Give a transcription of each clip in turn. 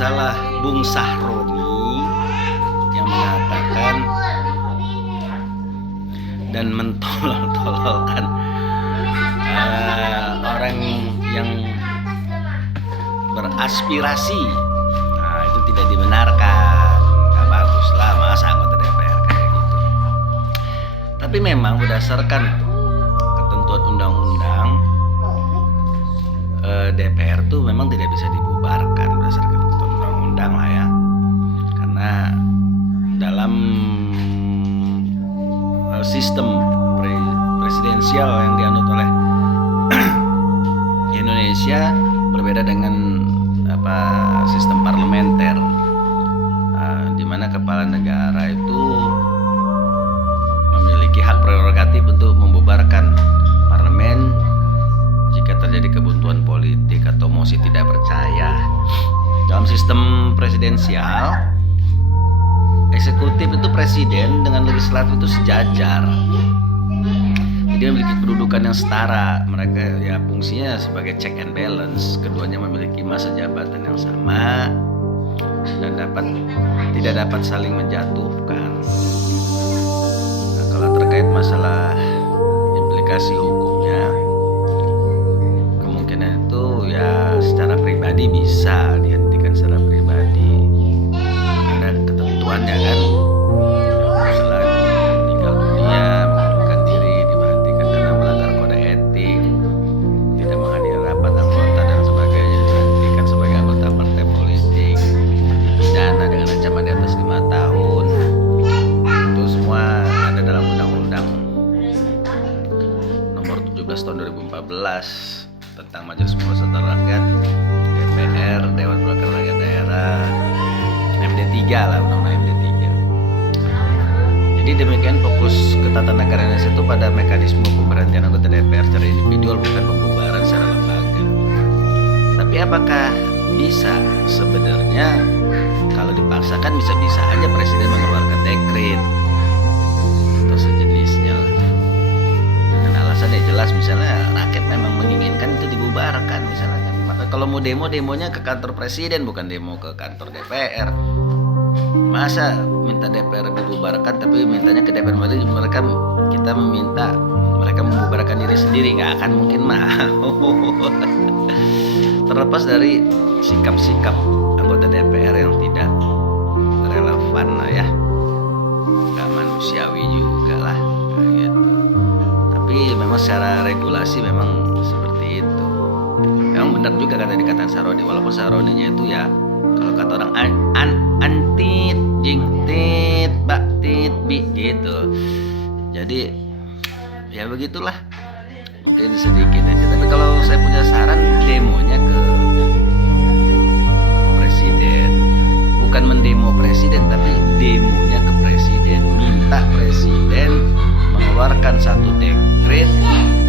salah Bung Sahroni yang mengatakan dan mentolol-tololkan orang yang beraspirasi. Nah, itu tidak dibenarkan, nggak bagus lah, masa anggota DPR kayak gitu. Tapi memang berdasarkan ketentuan undang-undang, DPR tuh memang tidak bisa dibubarkan berdasarkan ketentuan undang-undang lah ya, karena dalam sistem presidensial yang dianut oleh Indonesia berbeda dengan sistem parlementer, di mana kepala negara itu memiliki hak prerogatif untuk membubarkan parlemen jika terjadi kebuntuan politik atau mosi tidak percaya. Dalam sistem presidensial, eksekutif itu presiden dengan legislatif itu sejajar. Jadi memiliki kedudukan yang setara. Mereka ya fungsinya sebagai check and balance. Keduanya memiliki masa jabatan yang sama dan tidak dapat saling menjatuhkan. Nah, kalau terkait masalah implikasi hukumnya, kemungkinan itu ya secara pribadi bisa dihentikan secara pribadi. Ada ketentuannya kan. Masalah meninggal dunia, mengundurkan diri, diberhentikan karena melanggar kode etik, tidak menghadiri rapat anggota dan sebagainya, diberhentikan sebagai anggota partai politik, dipidana dengan ancaman di atas 5 tahun. Itu semua ada dalam Undang-Undang Nomor 17 Tahun 2014 tentang Majelis Permusyawaratan Rakyat, DPR, Dewan Perwakilan Rakyat Daerah, MD3 lah, Undang-Undang MD3. Jadi demikian fokus ketatanegaraan Indonesia itu pada mekanisme pemberhentian anggota DPR secara individual, bukan pembubaran secara lembaga. Tapi apakah bisa? Sebenarnya kalau dipaksakan bisa-bisa aja presiden mengeluarkan dekret atau sejenisnya lah, dengan alasan yang jelas, misalnya rakyat memang menginginkan itu dibubarkan misalnya kan. Maka kalau mau demonya ke kantor presiden, bukan demo ke kantor DPR. Masa minta DPR dibubarkan tapi mintanya ke DPR, kita meminta mereka membubarkan diri sendiri, nggak akan mungkin mau. Terlepas dari sikap-sikap anggota DPR yang tidak relevan lah ya, nggak manusiawi juga lah gitu. Tapi memang secara regulasi memang seperti itu. Memang benar juga kata dikatakan Sahroni, walaupun Sahroninya itu ya kalau kata orang antit jingtit baktit bi gitu. Jadi ya begitulah, mungkin sedikit aja. Tapi kalau saya punya saran, demonya ke presiden, bukan mendemo presiden, tapi demonya ke presiden, minta presiden mengeluarkan satu dekret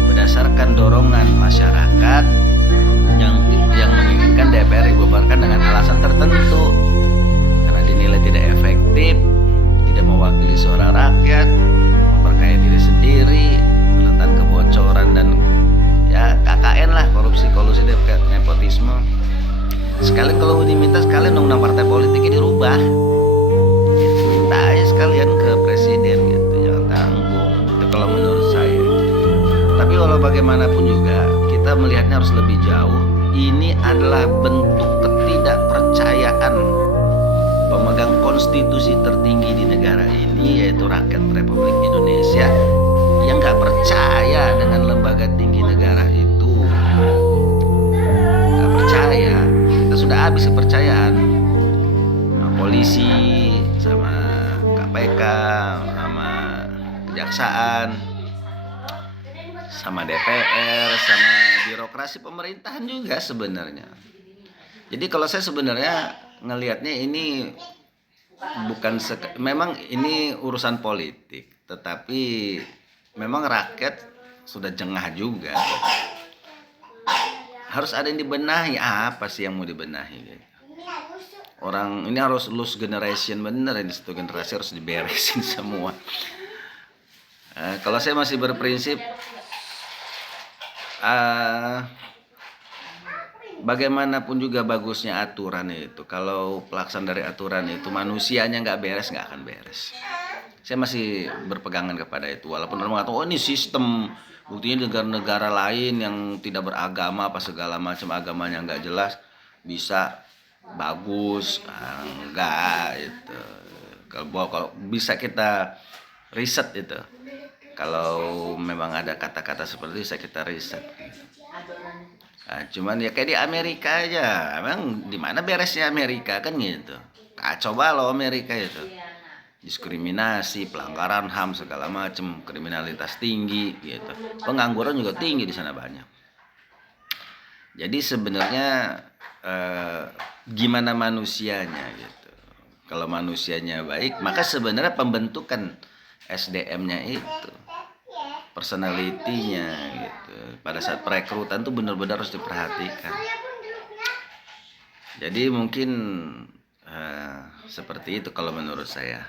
berdasarkan dorongan masyarakat yang menginginkan DPR dibubarkan dengan alasan tertentu, karena dinilai tidak efektif, tidak mewakili suara rakyat, memperkaya diri sendiri, rentan kebocoran dan ya KKN lah, korupsi, kolusi, nepotisme. Sekalian kalau diminta, sekalian undang-undang partai politiknya dirubah gitu. Minta aja sekalian ke presiden gitu, jangan tanggung itu kalau menurut saya. Tapi walau bagaimanapun juga kita melihatnya harus lebih jauh. Ini adalah bentuk ketidakpercayaan pemegang konstitusi tertinggi di negara ini, yaitu rakyat Republik Indonesia, yang gak percaya dengan lembaga tinggi negara itu. Gak percaya. Kita sudah habis kepercayaan sama polisi, sama KPK, sama kejaksaan, sama DPR, sama birokrasi pemerintahan juga sebenarnya. Jadi kalau saya sebenarnya ngelihatnya ini bukan memang ini urusan politik, tetapi memang rakyat sudah jengah juga. Harus ada yang dibenahi. Apa sih yang mau dibenahi gitu? Orang ini harus lose generation, bener ini, satu generasi harus diberesin semua. Kalau saya masih berprinsip bagaimanapun juga bagusnya aturan itu, kalau pelaksanaan dari aturan itu manusianya nggak beres, nggak akan beres. Saya masih berpegangan kepada itu, walaupun orang mengatakan oh ini sistem, buktinya negara-negara lain yang tidak beragama apa segala macam agamanya nggak jelas bisa bagus. Enggak itu, kalau bisa kita riset itu, kalau memang ada kata-kata seperti itu bisa kita riset. Nah, cuman ya kayak di Amerika aja, emang di mana beresnya Amerika kan gitu. Kacau balau Amerika itu, diskriminasi, pelanggaran HAM segala macam, kriminalitas tinggi gitu, pengangguran juga tinggi di sana banyak. Jadi sebenarnya gimana manusianya gitu. Kalau manusianya baik, maka sebenarnya pembentukan SDM-nya itu, personality-nya gitu, pada saat perekrutan tuh benar-benar harus diperhatikan. Jadi mungkin seperti itu kalau menurut saya.